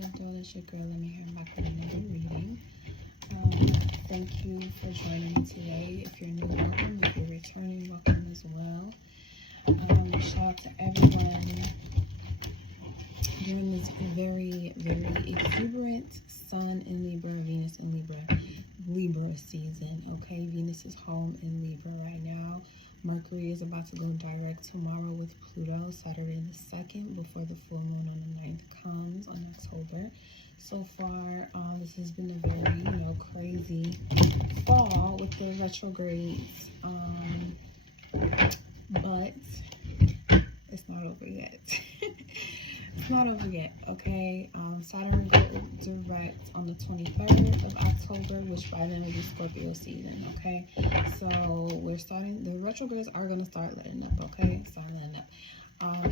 what it do? It's your girl. Let me hear back with another reading. Thank you for joining me today. If you're new, welcome. If you're returning, welcome as well. Shout out to everyone during this very, very exuberant Sun in Libra, Venus in Libra season. Okay, Venus is home in Libra right now. Mercury is about to go direct tomorrow with Pluto, Saturday the 2nd, before the full moon on the 9th comes on October. So far, this has been a very, crazy fall with the retrogrades, but it's not over yet. It's not over yet, okay? Saturn will go direct on the 23rd of October, which by then will be Scorpio season, okay? So the retrogrades are going to start letting up, okay? Start letting up.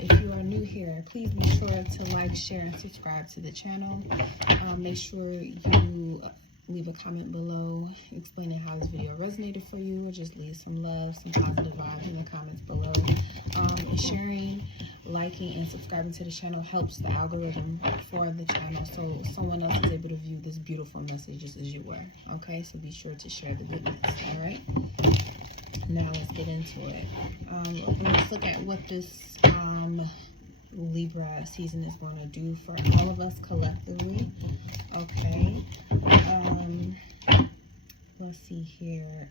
If you are new here, please be sure to like, share, and subscribe to the channel. Make sure you leave a comment below explaining how this video resonated for you, or just leave some love, some positive vibes in the comments below. Sharing, liking, and subscribing to the channel helps the algorithm for the channel, so someone else is able to view this beautiful message just as you were, okay? So be sure to share the goodness, all right? Now let's get into it. Let's look at what this Libra season is going to do for all of us collectively, okay? Let's see here.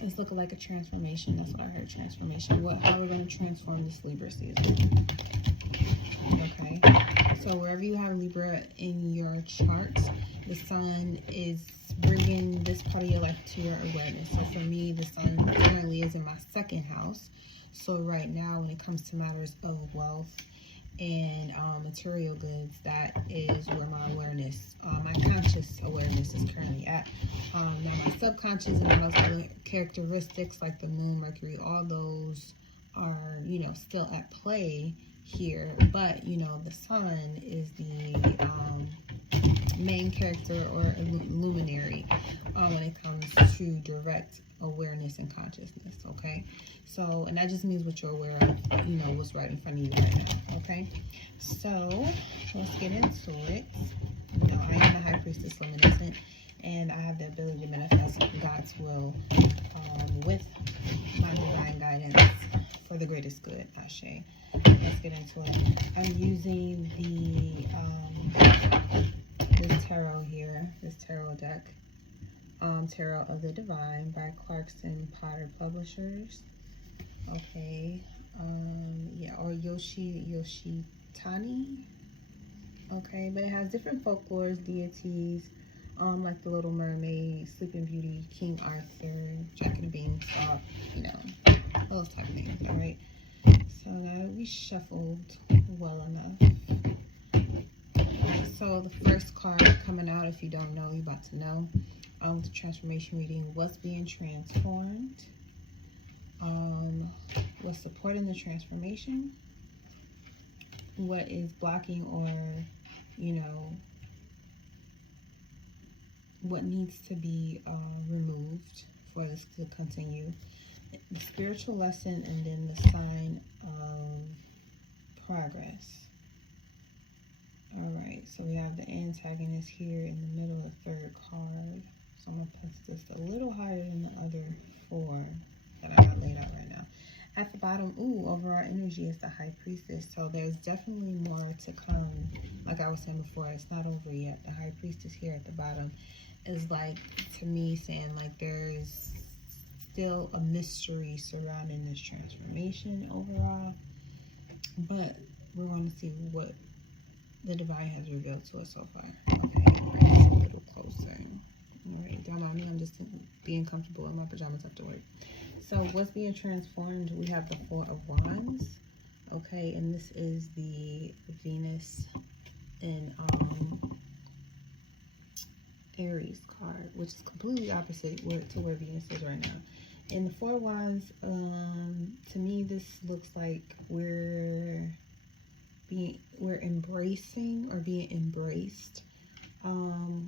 It's looking like a transformation. That's what I heard, transformation. How we're going to transform this Libra season. Okay, so wherever you have Libra in your chart, the sun is bringing this part of your life to your awareness. So for me, the sun currently is in my 2nd house. So right now, when it comes to matters of wealth and material goods, that is where my awareness, my conscious awareness is currently at. Now my subconscious and those other characteristics like the moon, Mercury, all those are, still at play here. But, the sun is the main character or luminary when it comes to direct awareness and consciousness, okay? So, and that just means what you're aware of, what's right in front of you right now, okay? So, let's get into it. I am the High Priestess Luminescent, and I have the ability to manifest God's will with my divine guidance for the greatest good, Ashe. Let's get into it. I'm using this tarot here, this tarot deck, Tarot of the Divine by Clarkson Potter Publishers. Okay, or Yoshitani. Okay, but it has different folklores, deities, like the Little Mermaid, Sleeping Beauty, King Arthur, Jack and the Beanstalk, those type of things. All right. So now we shuffled well enough. So the first card coming out, if you don't know, you're about to know. The transformation reading, what's being transformed, what's supporting the transformation, what is blocking or, what needs to be removed for this to continue, the spiritual lesson, and then the sign of progress. All right, so we have the antagonist here in the middle of the 3rd card. So I'm going to place this a little higher than the other 4 that I got laid out right now. At the bottom, overall energy is the High Priestess. So there's definitely more to come. Like I was saying before, it's not over yet. The High Priestess here at the bottom is like, to me, saying like there's still a mystery surrounding this transformation overall. But we're going to see what the divine has revealed to us so far. Okay, bring this a little closer. All right, don't mind me, I'm just being comfortable in my pajamas after work. So what's being transformed? We have the 4 of Wands. Okay, and this is the Venus in Aries card, which is completely opposite to where Venus is right now. In the 4 of Wands, to me, this looks like we're embracing or being embraced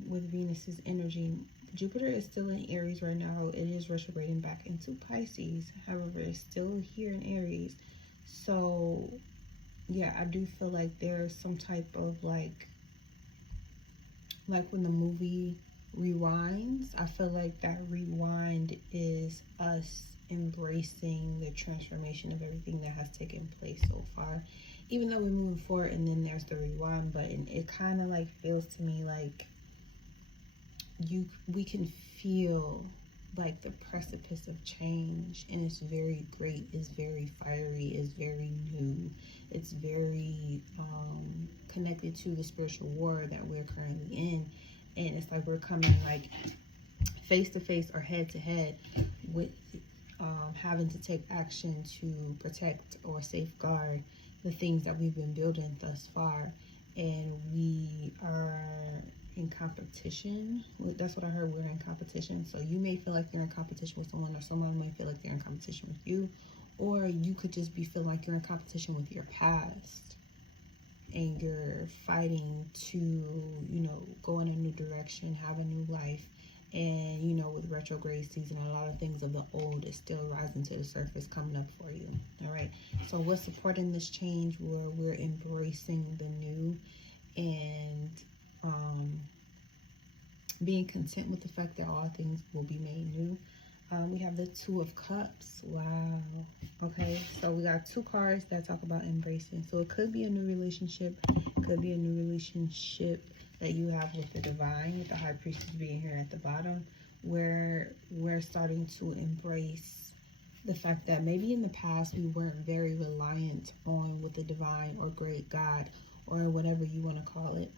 with Venus's energy. Jupiter is still in Aries right now. It is retrograding back into Pisces. However, it's still here in Aries. So yeah, I do feel like there's some type of like when the movie rewinds, I feel like that rewind is us embracing the transformation of everything that has taken place so far. Even though we're moving forward and then there's the rewind button, it kind of like feels to me like we can feel like the precipice of change, and it's very great, it's very fiery, it's very new, it's very connected to the spiritual war that we're currently in. And it's like we're coming like face to face or head to head with having to take action to protect or safeguard the things that we've been building thus far. And we are in competition. That's what I heard. We're in competition. So you may feel like you're in competition with someone, or someone may feel like they're in competition with you, or you could just be feeling like you're in competition with your past, and you're fighting to, you know, go in a new direction, have a new life. And, you know, with retrograde season, a lot of things of the old is still rising to the surface, coming up for you. All right. So what's supporting this change? Where we're embracing the new and being content with the fact that all things will be made new. We have the Two of Cups. Wow. Okay, so we got two cards that talk about embracing. So it could be a new relationship. It could be a new relationship that you have with the divine, with the High Priestess being here at the bottom, where we're starting to embrace the fact that maybe in the past we weren't very reliant on with the divine or great God or whatever you want to call it,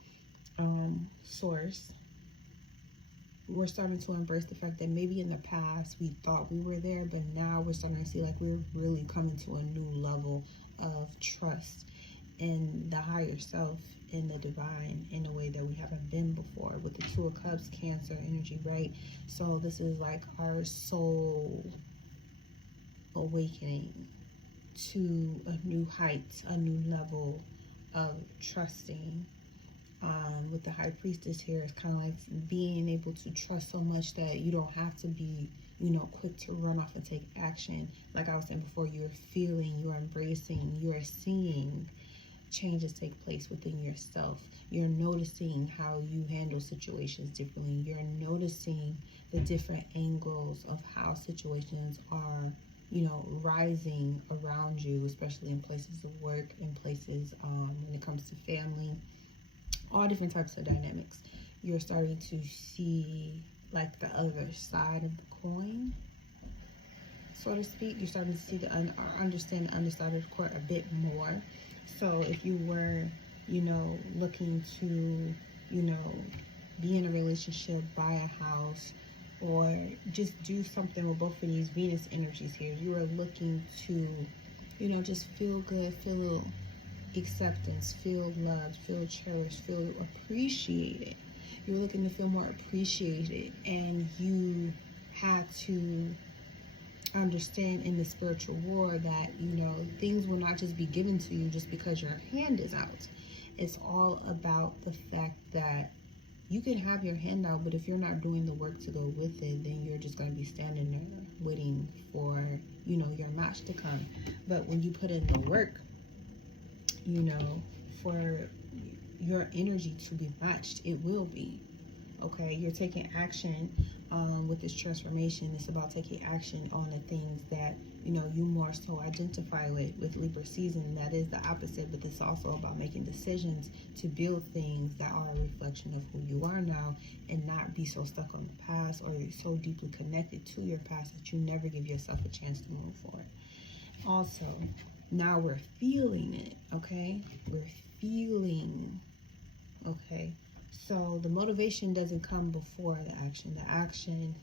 source. We're starting to embrace the fact that maybe in the past we thought we were there, but now we're starting to see like we're really coming to a new level of trust in the higher self, in the divine, in a way that we haven't been before. With the Two of Cups, Cancer energy, right? So this is like our soul awakening to a new height, a new level of trusting. With the High Priestess here, it's kind of like being able to trust so much that you don't have to be, you know, quick to run off and take action. Like I was saying before, you're feeling, you're embracing, you're seeing changes take place within yourself. You're noticing how you handle situations differently. You're noticing the different angles of how situations are, you know, rising around you, especially in places of work, in places when it comes to family, all different types of dynamics. You're starting to see like the other side of the coin, so to speak. You're starting to see understand the underside of the coin a bit more. So if you were, you know, looking to, you know, be in a relationship, buy a house, or just do something with both of these Venus energies here, you are looking to, you know, just feel good, feel acceptance, feel loved, feel cherished, feel appreciated. You're looking to feel more appreciated, and you have to understand in the spiritual war that, you know, things will not just be given to you just because your hand is out. It's all about the fact that you can have your hand out, but if you're not doing the work to go with it, then you're just going to be standing there waiting for, you know, your match to come. But when you put in the work, you know, for your energy to be matched, it will be. Okay, you're taking action with this transformation. It's about taking action on the things that, you know, you more so identify with Libra season. That is the opposite, but it's also about making decisions to build things that are a reflection of who you are now, and not be so stuck on the past or so deeply connected to your past that you never give yourself a chance to move forward. Also, now we're feeling it, okay? We're feeling, okay? So the motivation doesn't come before the action. The action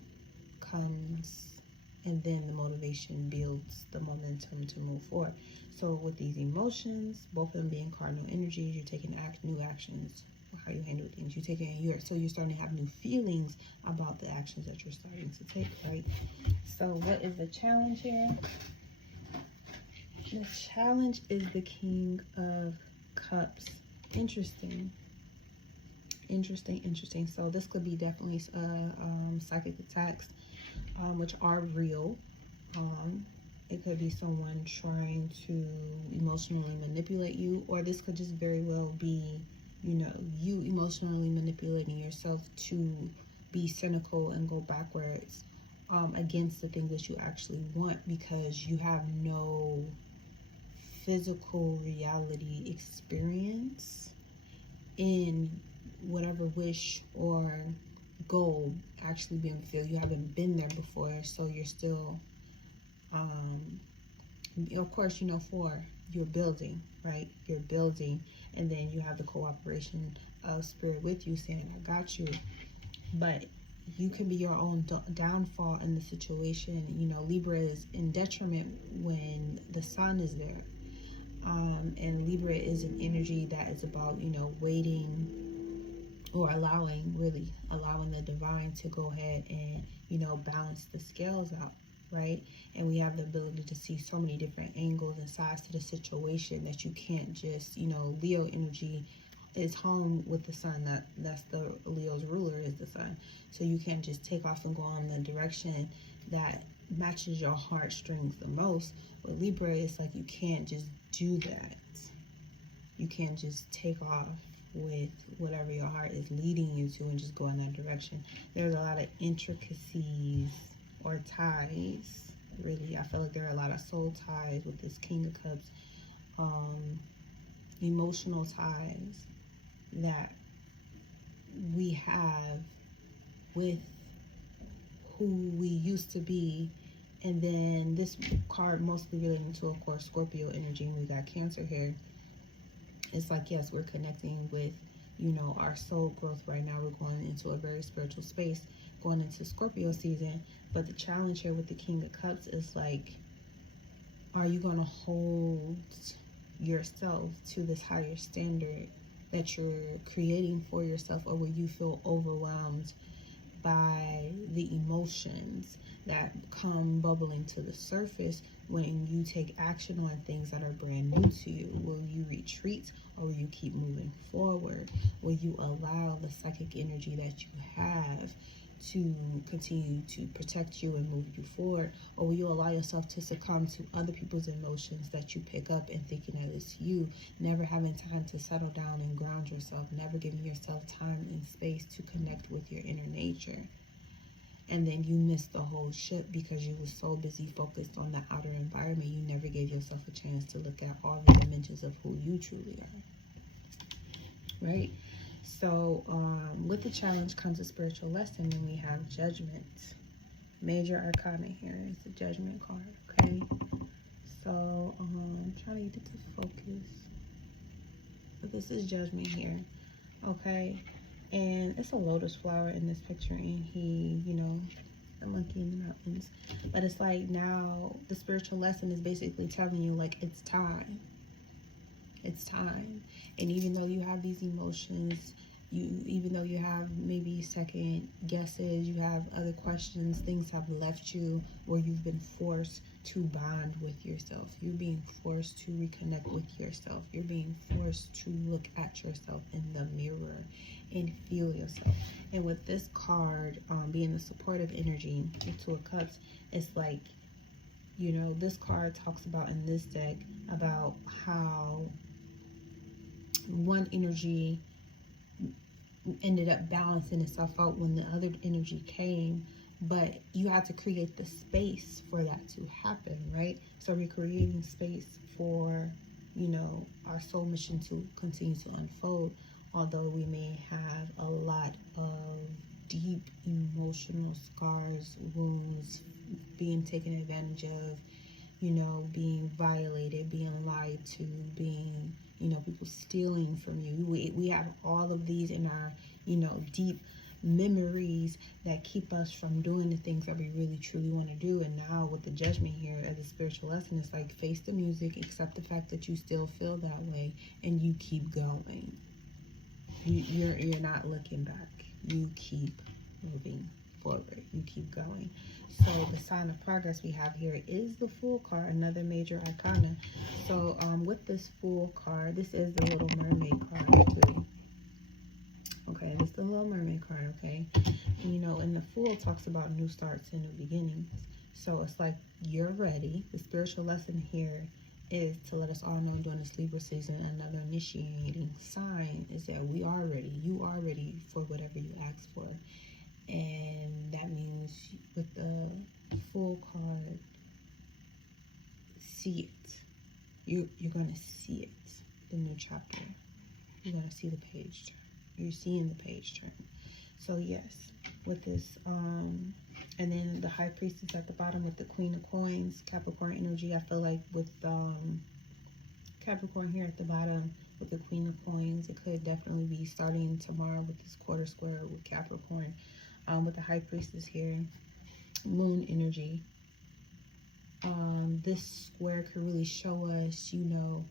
comes, and then the motivation builds the momentum to move forward. So with these emotions, both of them being cardinal energies, you're taking new actions, how you handle things. You're starting to have new feelings about the actions that you're starting to take, right? So what is the challenge here? The challenge is the King of Cups. Interesting. So this could be definitely psychic attacks, which are real. It could be someone trying to emotionally manipulate you, or this could just very well be, you know, you emotionally manipulating yourself to be cynical and go backwards against the thing that you actually want, because you have no physical reality experience in whatever wish or goal actually being fulfilled. You haven't been there before, so you're still of course, you know, you're building, right? You're building, and then you have the cooperation of spirit with you saying, I got you. But you can be your own downfall in the situation. You know, Libra is in detriment when the sun is there. And Libra is an energy that is about, you know, waiting, or allowing the divine to go ahead and, you know, balance the scales out, right? And we have the ability to see so many different angles and sides to the situation that you can't just, you know, Leo energy is home with the sun. That's the Leo's ruler is the sun. So you can't just take off and go on the direction that matches your heartstrings the most. With Libra, it's like you can't just do that. You can't just take off with whatever your heart is leading you to and just go in that direction. There's a lot of intricacies or ties, really. I feel like there are a lot of soul ties with this King of Cups, emotional ties that we have with who we used to be. And then this card mostly relating to, of course, Scorpio energy, and we got Cancer here. It's like, yes, we're connecting with, you know, our soul growth right now. We're going into a very spiritual space, going into Scorpio season. But the challenge here with the King of Cups is like, are you going to hold yourself to this higher standard that you're creating for yourself, or will you feel overwhelmed by the emotions that come bubbling to the surface when you take action on things that are brand new to you? Will you retreat, or will you keep moving forward? Will you allow the psychic energy that you have to continue to protect you and move you forward, or will you allow yourself to succumb to other people's emotions that you pick up and thinking that it's you, never having time to settle down and ground yourself, never giving yourself time and space to connect with your inner nature? And then you missed the whole ship because you were so busy focused on the outer environment. You never gave yourself a chance to look at all the dimensions of who you truly are, right? So with the challenge comes a spiritual lesson, and we have Judgment. Major Arcana here is the Judgment card, okay? So I'm trying to get it to focus. But this is Judgment here, okay? And it's a lotus flower in this picture, and he, you know, the monkey in the mountains. But it's like, now the spiritual lesson is basically telling you, like, it's time. It's time. And even though you have these emotions, even though you have maybe second guesses, you have other questions, things have left you where you've been forced to bond with yourself. You're being forced to reconnect with yourself. You're being forced to look at yourself in the mirror and feel yourself. And with this card being the supportive energy, the Two of Cups, it's like, you know, this card talks about in this deck about how one energy ended up balancing itself out when the other energy came, but you have to create the space for that to happen, right? So we're creating space for, you know, our soul mission to continue to unfold, although we may have a lot of deep emotional scars, wounds, being taken advantage of, you know, being violated, being lied to, being, you know, people stealing from you. We have all of these in our, you know, deep memories that keep us from doing the things that we really truly want to do. And now with the Judgment here as a spiritual lesson, it's like, face the music, accept the fact that you still feel that way, and you keep going. You're not looking back. You keep moving forward. You keep going. So the sign of progress we have here is the Fool card, another major arcana. So with this Fool card, this is the Little Mermaid card too. Okay, this is the Little Mermaid card, okay? And, you know, and the Fool talks about new starts and new beginnings. So it's like you're ready. The spiritual lesson here is to let us all know during this Libra season, another initiating sign is that we are ready. You are ready for whatever you ask for. And that means with the full card, see it. You're going to see it, the new chapter. You're going to see the page turn. You're seeing the page turn. So yes, with this, and then the High Priestess at the bottom with the Queen of Coins, Capricorn energy. I feel like with Capricorn here at the bottom with the Queen of Coins, it could definitely be starting tomorrow with this quarter square with Capricorn. With the High Priestess here, Moon energy. This square could really show us, you know,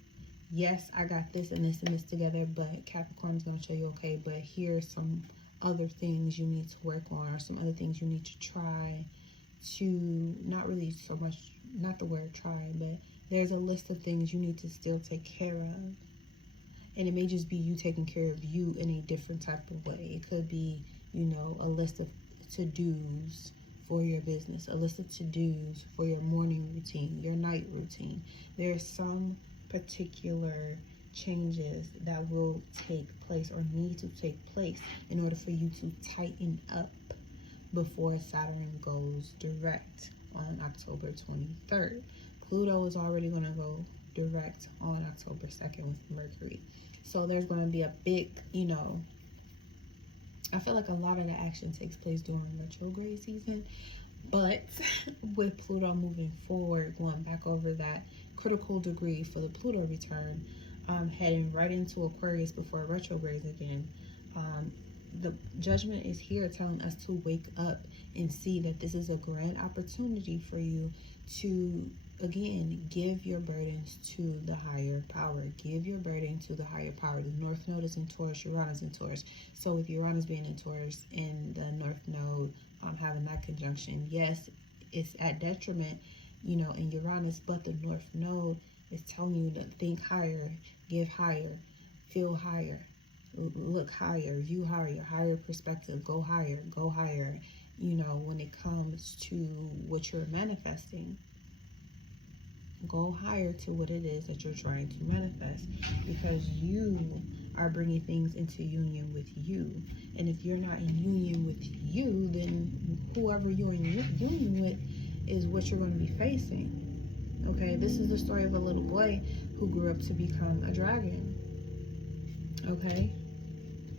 yes, I got this and this and this together, but Capricorn is going to show you, okay, but here's some other things you need to work on, or some other things you need to try to, not really so much, not the word try, but there's a list of things you need to still take care of. And it may just be you taking care of you in a different type of way. It could be, you know, a list of to-dos for your business, a list of to-dos for your morning routine, your night routine. There's some particular changes that will take place or need to take place in order for you to tighten up before Saturn goes direct on October 23rd. Pluto is already going to go direct on October 2nd with Mercury. So there's going to be a big, you know, I feel like a lot of the action takes place during retrograde season, but with Pluto moving forward, going back over that critical degree for the Pluto return, heading right into Aquarius before retrogrades again, the judgment is here telling us to wake up and see that this is a grand opportunity for you to, again, give your burdens to the higher power. Give your burden to the higher power. The North Node is in Taurus, Uranus in Taurus. So with Uranus being in Taurus and the North Node having that conjunction, yes, it's at detriment, you know, in Uranus, but the North Node is telling you to think higher, give higher, feel higher, look higher, view higher, higher perspective, go higher, you know, when it comes to what you're manifesting. Go higher to what it is that you're trying to manifest, because you are bringing things into union with you. And if you're not in union with you, then whoever you're in union with is what you're going to be facing. Okay, this is the story of a little boy who grew up to become a dragon. Okay,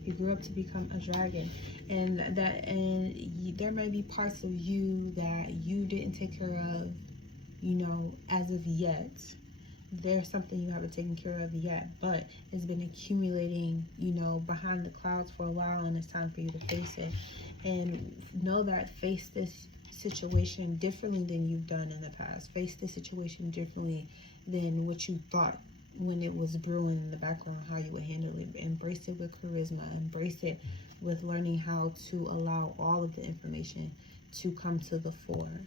he grew up to become a dragon, and there may be parts of you that you didn't take care of, you know, as of yet. There's something you haven't taken care of yet, but it's been accumulating, you know, behind the clouds for a while, and it's time for you to face it. And know that, face this situation differently than you've done in the past. Face the situation differently than what you thought when it was brewing in the background, how you would handle it. Embrace it with charisma. Embrace it with learning how to allow all of the information to come to the fore.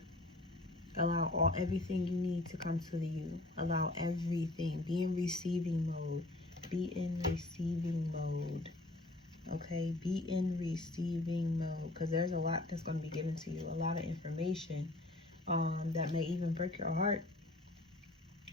Allow everything you need to come to you. Allow everything. Be in receiving mode. Be in receiving mode. Okay? Be in receiving mode. Because there's a lot that's going to be given to you. A lot of information that may even break your heart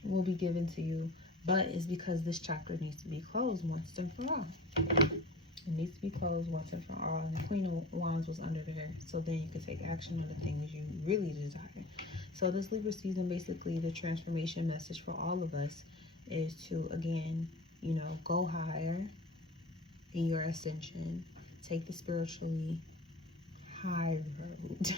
will be given to you. But it's because this chapter needs to be closed once and for all. It needs to be closed once and for all. And the Queen of Wands was under there. So then you can take action on the things you really desire. So this Libra season, basically the transformation message for all of us is to, again, you know, go higher in your ascension. Take the spiritually high road.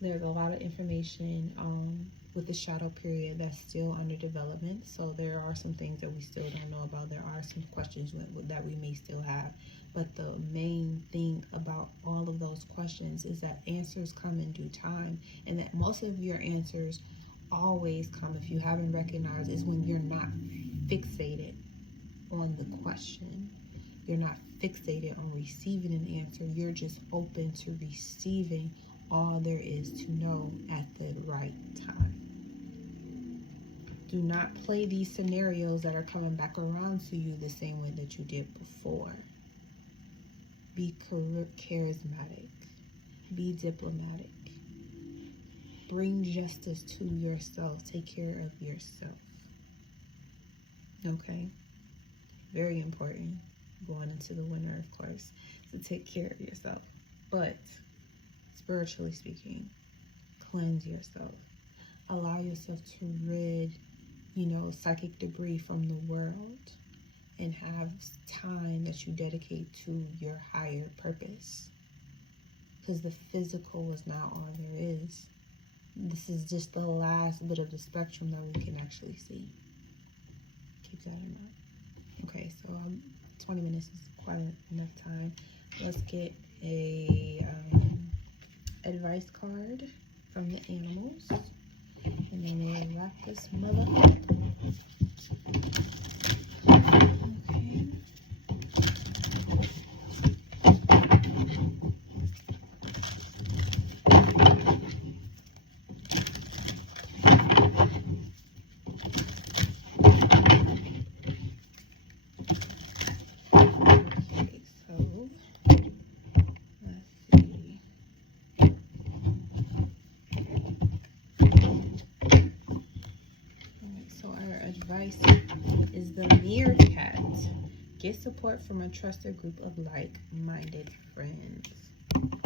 There's a lot of information with the shadow period that's still under development. So there are some things that we still don't know about. There are some questions that we may still have. But the main thing about all of those questions is that answers come in due time. And that most of your answers always come, if you haven't recognized, is when you're not fixated on the question. You're not fixated on receiving an answer. You're just open to receiving all there is to know at the right time. Do not play these scenarios that are coming back around to you the same way that you did before. Be charismatic. Be diplomatic. bring justice to yourself. Take care of yourself. Okay? Very important. Going into the winter, of course, to take care of yourself. But spiritually speaking, cleanse yourself. Allow yourself to rid, psychic debris from the world, and have time that you dedicate to your higher purpose. Because the physical is not all there is. This is just the last bit of the spectrum that we can actually see. Keep that in mind. Okay, so 20 minutes is quite enough time. Let's get a advice card from the animals, and then we'll wrap this mother up. Okay. Is the meerkat. Get support from a trusted group of like-minded friends.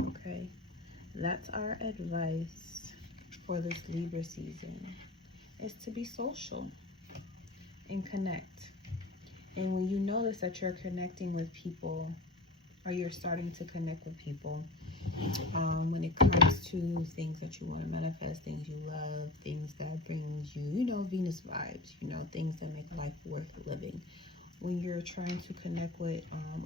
Okay, that's our advice for this Libra season. Is to be social and connect. And when you notice that you're connecting with people, or you're starting to connect with people, when it comes to things that you want to manifest, things you love, things that brings you, Venus vibes, things that make life worth living. When you're trying to connect with, when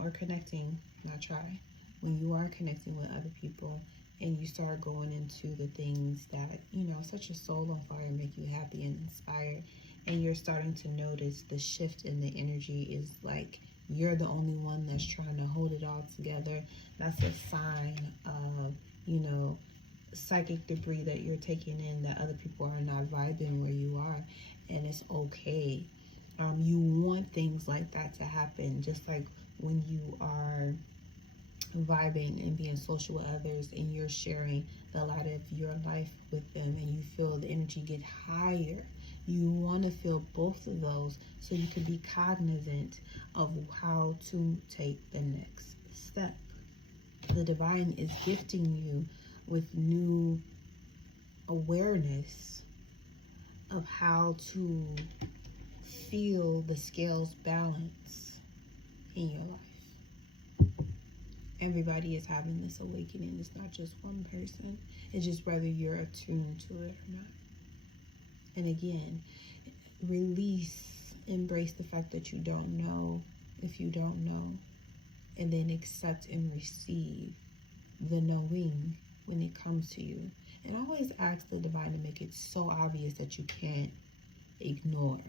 you are connecting with other people, and you start going into the things that, set your soul on fire, make you happy and inspired, and you're starting to notice the shift in the energy is like you're the only one that's trying to hold it all together, that's a sign of, psychic debris that you're taking in, that other people are not vibing where you are, and it's okay. You want things like that to happen, just like when you are vibing and being social with others, and you're sharing the light of your life with them, and you feel the energy get higher. You want to feel both of those so you can be cognizant of how to take the next step. The divine is gifting you with new awareness of how to feel the scales balance in your life. Everybody is having this awakening. It's not just one person. It's just whether you're attuned to it or not. And again, release, embrace the fact that you don't know if you don't know, and then accept and receive the knowing when it comes to you. And always ask the divine to make it so obvious that you can't ignore.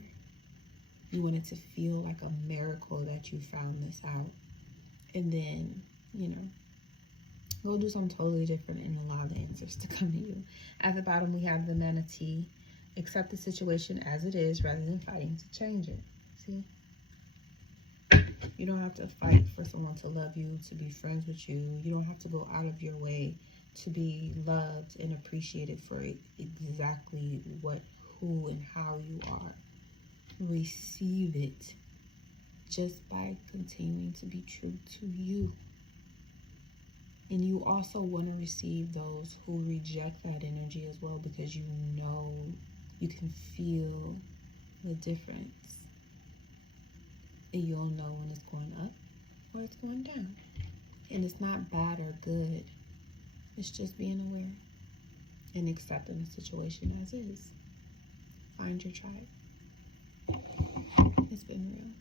You want it to feel like a miracle that you found this out. And then, go do something totally different and allow the answers to come to you. At the bottom, we have the manatee. Accept the situation as it is rather than fighting to change it. See? You don't have to fight for someone to love you, to be friends with you. You don't have to go out of your way to be loved and appreciated for exactly what, who, and how you are. Receive it just by continuing to be true to you. And you also want to receive those who reject that energy as well, because you can feel the difference. And you'll know when it's going up or it's going down. And it's not bad or good. It's just being aware and accepting the situation as is. Find your tribe. It's been real.